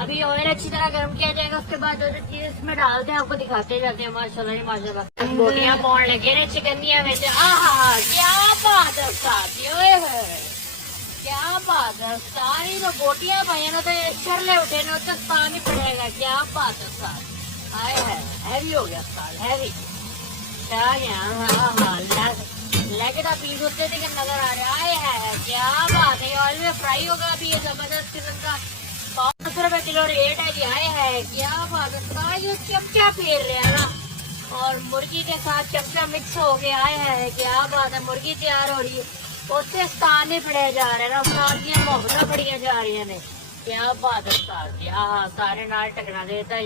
अभी ऑयल अच्छी तरह गर्म किया जाएगा, उसके बाद जो चीज इसमें डालते हैं आपको दिखाते जाते हैं। माशाल्लाह जी माशाल्लाह। बोटियां पौन लगे ने चिकनिया में। आहा क्या बात है उस्ताद, क्या बात है सारी तो बोटियां पाई ना तो चरले उठे ने तो पानी पड़ेगा। क्या बात है उस्ताद, आए है हैवी हो गया उस्ताद, हैवी क्या यहाँ लेके था पीस होते थे नजर आ रहा है। क्या बात है, ऑयल में फ्राई होगा अभी ये जबरदस्त किस्म का। 500 रुपए किलो रेट है जी। आए है क्या बात है, ये चमचा फेर रहे हैं ना और मुर्गी के साथ चमचा मिक्स हो गया। आए है क्या बात है, मुर्गी तैयार हो रही है, उससे स्थान पड़े जा रहे हैं ना, सारियां मोहब्बत पड़िया जा रही है। क्या बात है उस्ताद, हाँ सारे नाल टकरा देता है।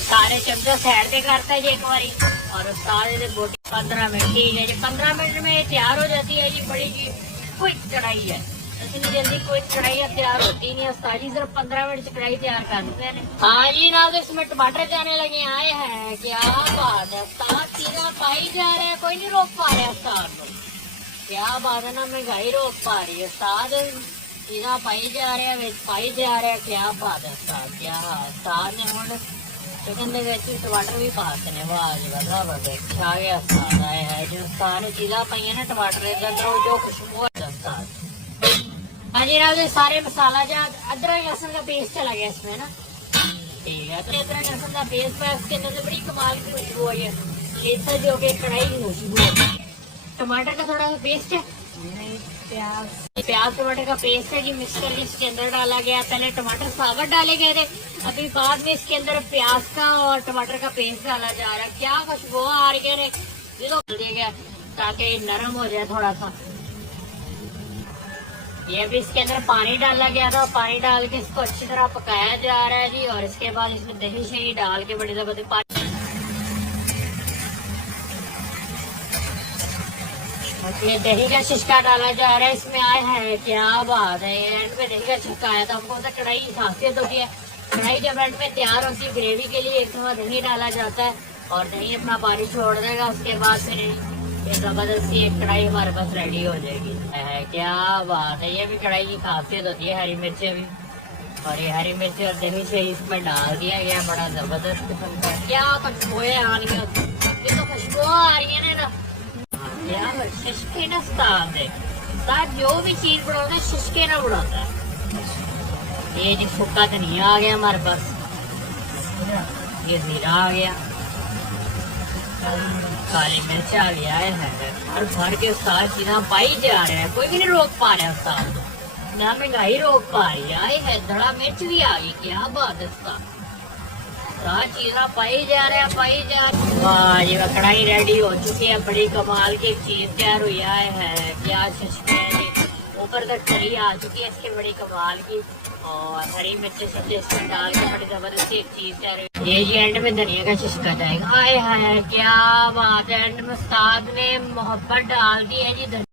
सारे चमचा साइड पे करता है जी एक बारी और उस्ताद बोटी 15 मिनट ठीक है जी। 15 मिनट में तैयार हो जाती है जी। बड़ी जी कोई कढ़ाई है, इतनी जल्दी कोई कढ़ाई तैयार होती नहीं है उस्ताद जी, सिर्फ 15 मिनट से कढ़ाई तैयार कर देते हैं। हाँ जी ना, तो इसमें टमाटर जाने लगे। आए हैं क्या बात है उस्ताद, चीज़ा पाई जा रहे हैं, कोई नहीं रोक पा रहा उस्ताद को। क्या बात है ना, महंगाई रोक पा रही है उस्ताद, चीज़ा पाई जा रहे हैं, पाई जा रहे हैं। क्या बात है उस्ताद, क्या उस्ताद ने हम चिकन के टमाटर भी पाते ने। वाह जी वाह, बरकत आ गया उस्ताद। आए है जो उस्ताद ने चीज़ा पाई है ना टमाटर के अंदर, जो खुशबू है उस्ताद। हाँ जी ना, सारे मसाला जो अदरक लहसुन का पेस्ट चला गया इसमें ना, ठीक है। तो अदरक लहसुन का पेस्ट है, उसके अंदर से बड़ी कमाल की खुशबू है ये जो कि कढ़ाई की खुशबू है। टमाटर का थोड़ा सा पेस्ट है, प्याज टमाटर का पेस्ट है जी, मिक्स करके इसके अंदर डाला गया। पहले टमाटर साबुत डाले गए थे, अभी बाद में इसके अंदर प्याज का और टमाटर का पेस्ट डाला जा रहा है। क्या खुशबू आ रही है, दिया गया ताकि नरम हो जाए थोड़ा सा। ये भी इसके अंदर पानी डाला गया था, पानी डाल के इसको अच्छी तरह पकाया जा रहा है जी। और इसके बाद इसमें दही शही डाल के बड़ी जबरदस्त ये दही का छिलका डाला जा रहा है इसमें। आए है क्या बात है, एंड में दही का छिलका आया था। हमको तो कढ़ाई की खासियत होती है, कढ़ाई जब एंड में तैयार होती है ग्रेवी के लिए एक दफा दही डाला जाता है और दही अपना पानी छोड़ देगा, उसके बाद फिर ये जबरदस्त एक कढ़ाई हमारे पास रेडी हो जाएगी। है क्या बात है, ये भी कढ़ाई की खासियत होती है। हरी मिर्चें भी, और ये हरी मिर्च और दही से इसमें डाल दिया गया, बड़ा जबरदस्त किस्म का। क्या खुशबुएं आ रही है, ये तो खुशबू आ रही है ना। शिशके ना साथ जो भी चीज बनाता है शिशके ना बनाता है। ये जी सूखा धनिया आ गया हमारे पास, ये जीरा आ गया, काली मिर्च आ गया है। हर भर के साथ चीज़ा पाई जा रहे हैं, कोई भी नहीं रोक पा रहा उस्ताद को, ना महंगाई रोक पा रही है। धड़ा मिर्च भी आ गई, क्या बात है उस्ताद, चीज़ा पाई जा रहे हैं, पाई जा रहे। वाह जी वाह, कढ़ाई रेडी हो चुकी है, बड़ी कमाल की चीज तैयार हुई है। क्या ऊपर तक कढ़ी आ चुकी है इसकी, बड़ी कमाल की। और हरी मिर्च सब्जी इसमें डाल के बड़ी जबरदस्त एक चीज तैयार हुई। ये जी एंड में धनिया का छिलका जाएगा। आए है क्या बात है, एंड में उस्ताद ने मोहब्बत डाल दी है जी।